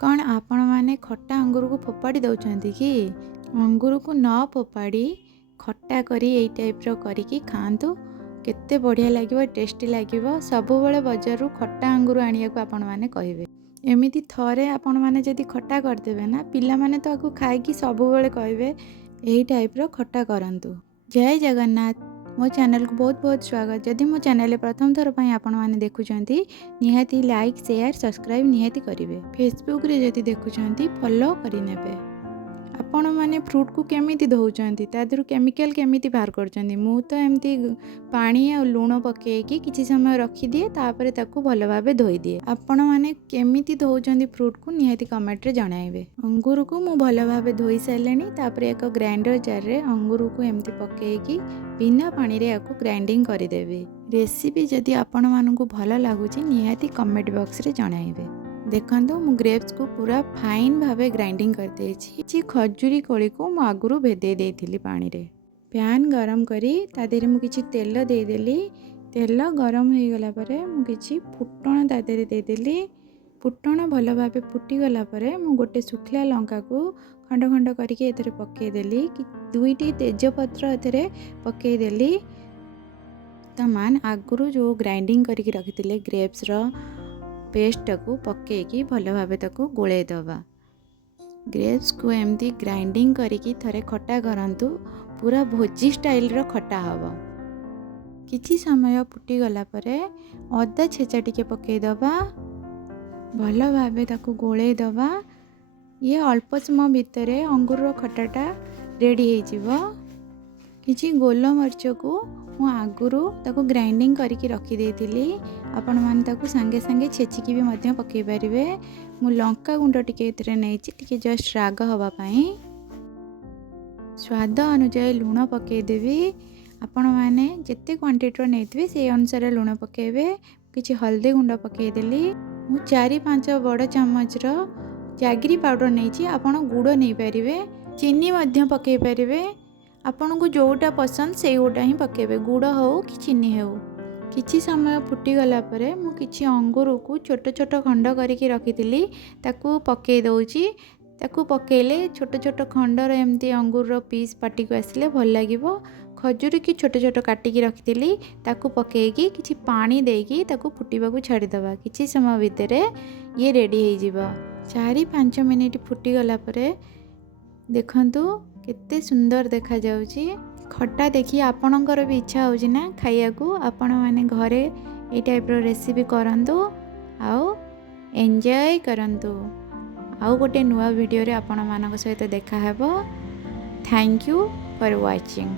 कौन आपण मैंने खट्टा अंगूर को फोपाड़ी दौरान कि अंगूर को न फोपाड़ी खट्टा करी एई टाइप रो करिकी खातु केते बढ़िया लगे टेस्टी लगे सब बेले बजार खट्टा अंगूर आनिया को आपण मैंने कहे एमती थरे आपण मैंने जदि खट्टा करदेवे ना पिला माने तो आपको खाई सब बेले कहे यही टाइप रो खट्टा करंतु। जय जगन्नाथ। मो चैनल को बहुत बहुत स्वागत। जदि मो चैनल प्रथम थर पर आपण मैंने देखुंती निहाती लाइक शेयर सब्सक्राइब निहाती करेंगे। फेसबुक रे जदि देखुंती फॉलो करेंगे। आपण मैंने फ्रूट को केमिति धोउचंती तादर केमिकल केमिति बाहर करचंती मु तो एमती पानी और लूण पकेकी किछि समय रखी दिए तापर ताकू भल भाबे धोई दिए। आपण मैंने केमिति धोउचंती फ्रूट को निहाती कमेंट रे जणाइबे। अंगूर को मु भल भाबे धोई सारलेनी तापर एक ग्राइंडर जार रे अंगूर को एमती पकेकी बिना पानी रे याकू ग्राइंडिंग करि देबे। रेसिपी जदि आपण मानकू भल लागुची निहाती कमेंट बॉक्स रे जणाइबे। देखो मु ग्रेप्स को पूरा फाइन भावे ग्राइंडिंग कर देछि। खजूरी कोली को मु आगुरु भेदे देथिली पानी रे। पैन गरम करी ता देरे मु किछि तेल दे देली। तेल गरम हो गला परे मु किछि फुटण ता देरे दे देली। फुटण भल भावे फुटी गला परे मु गोटे सुखला लंका को खंड खंड करके एतरे पके देली। दुईटी तेजपत्र एतरे पके देली। त मान आगुरु जो ग्राइंडिंग करके रखिथिले ग्रेप्स रो पेस्ट को पकेकी भल भावे ताको गोले दबा। ग्रेप्स को एमती ग्राइंडिंग करिकी थरे खट्टा करंतु पूरा भोजी स्टाइल रो खट्टा हबो। किछि समय फुटी गला परे अदा छेचा टिके पके दबा भल भावे ताको गोले दबा। ये अल्प समय भितरे अंगूर रो खट्टाटा रेडी हे जिवो। किछि गोल मरच को मु आगुरु ताको ग्राइंडिंग करके रखी देथिली। आपण मान ताको संगे संगे छेचिकी भी मध्य पकई परिवे। मु लंका गुंड टिके एतरे नेछि टिके जस्ट राग हवा पई स्वाद अनुसार लूण पकई देबी। आपण माने जत्ते क्वांटिटी रो नेथिबे से अनुसार लूण पकेबे। किछि हल्दी गुंड पकई देली। मु 4-5 बड़ चम्मच रो जागरी पाउडर नेछि। आपण गुड़ नै परिवे चीनी मध्य पकई परिवे। आपन को जोटा पसंद से गोटा ही पकेबे गुड़ हो कि चीनी हो। किछि समय फुटी गला परे मु किछि अंगूर को छोट छोट खंड करके रखिथिली ताकू पके दउची। ताकू पकेले छोट छोट खंडर एमती अंगूर रो पीस पाटी को आसिले भल लागिवो। खजूरी की छोट छोट काटिकी रखिथिली ताकू पकेकी किछि पानी देकी ताकू फुटीबा को छाड़ी दबा। किछि समय भितरे ये रेडी हे जिवो। 4-5 मिनिट फुटी गला परे देखंतु केते सुंदर देखा जाउची। खट्टा देखी आपणकर भी इच्छा होची ना खाइया को। आपण माने घरे ए टाइप रो रेसिपी करंतु आउ एन्जॉय करंतु। आउ गोटे नुवा वीडियो रे आपण मानक सहित देखा हेबो। Thank you for watching.